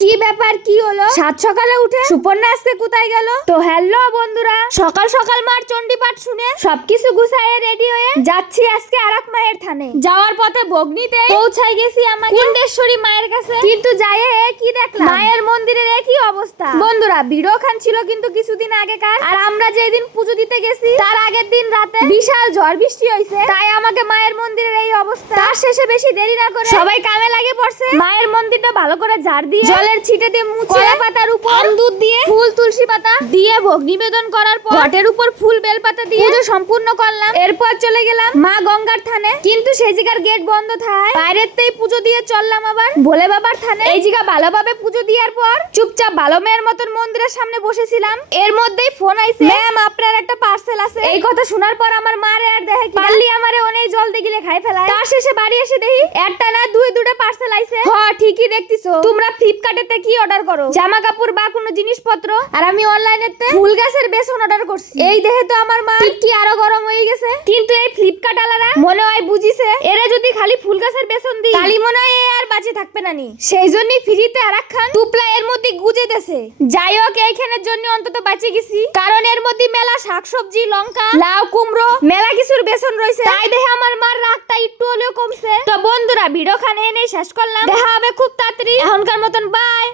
কি ব্যাপার, কি হলো? সাত সকালে উঠে সুপর্ণা আজকে কোথায় গেল? তো হ্যালো বন্ধুরা, সকাল সকাল মার চণ্ডীপাঠ শুনে সবকিছু গুছায়ে রেডি হয়ে যাচ্ছি আজকে আরাক মায়ের থানে। যাওয়ার পথে বগ্নিতে পৌঁছাই গেছি আমাকে কুণ্ডেশ্বরী মায়ের কাছে। কিন্তু যাই কি দেখলাম, মায়ের মন্দিরের একই অবস্থা। বন্ধুরা, ভিডিও খান ছিল কিন্তু কিছুদিন আগেকার, আর আমরা যেদিন পুজো দিতে গেছি তার আগের দিন রাতে বিশাল ঝড় বৃষ্টি হয়েছে, তাই আমাকে মায়ের মন্দিরের এই অবস্থা। তার শেষে বেশি দেরি না করে সবাই কামে লাগে পড়ছে। মায়ের মন্দিরটা ভালো করে ঝাড় দিয়ে জলের ছিটে দিয়ে মুছে কলা পাতার উপর দুধ দিয়ে ফুল তুলসী পাতা দিয়ে ভোগ নিবেদন করার পর ঘটের উপর ফুল বেল পাতা দিয়ে পুজো সম্পূর্ণ করলাম। এরপর চলে গেলাম মা গঙ্গার থানে, কিন্তু সেই জায়গার গেট বন্ধ থাকায় বাইরেতেই পুজো দিয়ে চললাম আবার ভোলে বাবার থানে। এই জায়গা ভালোভাবে পুজো দেওয়ার পর চুপচাপ ভালো মেয়ের মতন মন্দিরের সামনে বসেছিলাম। এর মধ্যেই ফোন আইছে, ম্যাম আপনার একটা পার্সেল আছে। এই কথা শোনার পর আমার মারে আর দেখে কি পারলি আমারে অনেক জল দিগিলে খাই ফেলায়। তার শেষে বাড়ি এসে দেখি একটা না দুটা পার্সেল আইছে। হ্যাঁ ঠিকই দেখতিছো, তোমরা ফ্লিপকার্টেতে কি অর্ডার করো? জামা কাপড় বা কোনো জিনিসপত্র, আর আমি অনলাইনেতে ফুল গাছের বেসন অর্ডার করছি। এই দেখে তো আমার মা কি আরো গরম হয়ে গেছে। কিন্তু এই ফ্লিপকার্ট আলারা মনে হয় বুঝিছে এরা যদি খালি ফুল গাছের বেসন দিই তাহলে মনে হয় এ আর বাঁচে থাকবে না নি। সেই জন্যই ফ্রিতে আরাক খান টুপলা এর মধ্যে গুজে দেছে। যাই হোক, এইখানের জন্য অন্তত বাঁচে গেছি, কারণ এর মধ্যে মেলা শাকসবজি, লঙ্কা, লাউ, কুমড়ো, মেলা কিছুর বেসন রয়েছে। তাই দেখে আমার মার রাগটা একটু হলেও কমছে। তো বন্ধুরা, ভিডিও খানে এনে শেষ করলাম। দেখা হবে খুব তাড়াতাড়ি। এখনকার মতন বাই।